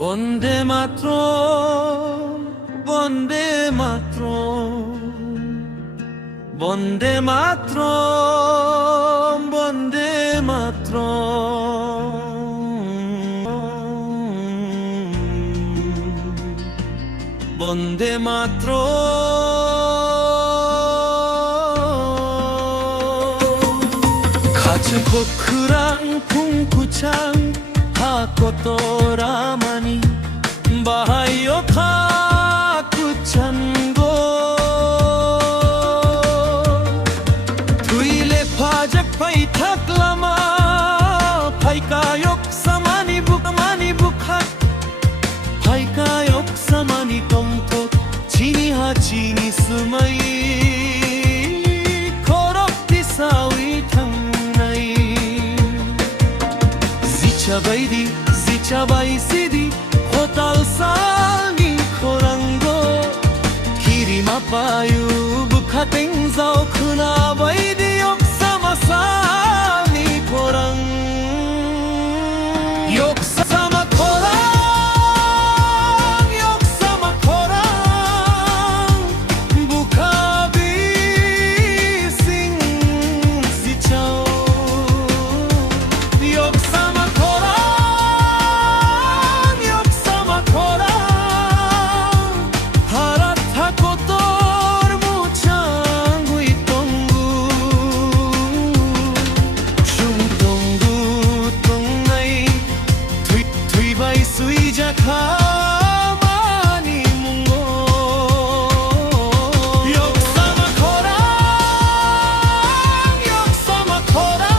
বন্দে মাতরম, বন্দে মাতরম, বন্দে মাতরম, বন্দে মাতরম, বন্দে মাতরম. 가츠코크랑 풍구창 하코토라마니 바하이오 카쿠찬고 투일레 파작 파이탁라마 파이카욕 사마니 북마니 북학 파이카욕 사마니 똥톡 지니하 지니 스마이 코럭티 사위 탕나이 지차바이디 지차바이 시디 호탈 사니 코랑고 기리마파유 부카땡자오 크나바이디 욕사마사니 코랑 욕사마 코랑 욕사마 코랑 부카비싱 지차오 욕사마 코랑 욕사마 코랑 하라타코토르 무창구 이똥구 중동구 똥나이 트위바이 수이자 가마니 뭉고 욕사마 코랑 욕사마 코랑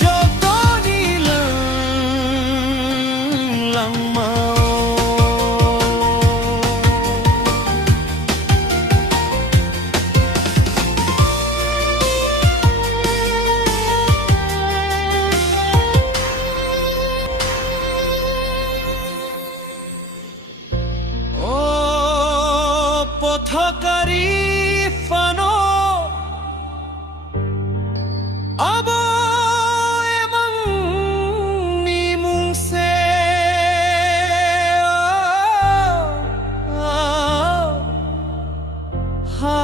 저떠니랑 랑마오 পথকারী ফানো আবো এমং নিমুংসে হা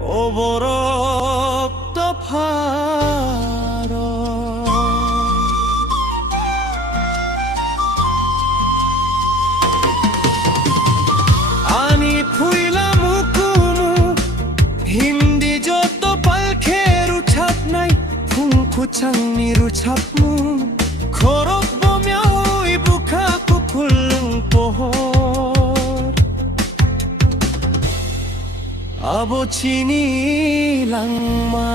오버럽다 파라 아니 부일라 무쿠무 힘디저또 발케루 찹나이 풍쿠창니루 찹무 걸어보며 이부카쿠 굴릉뽀 아보치니 랑마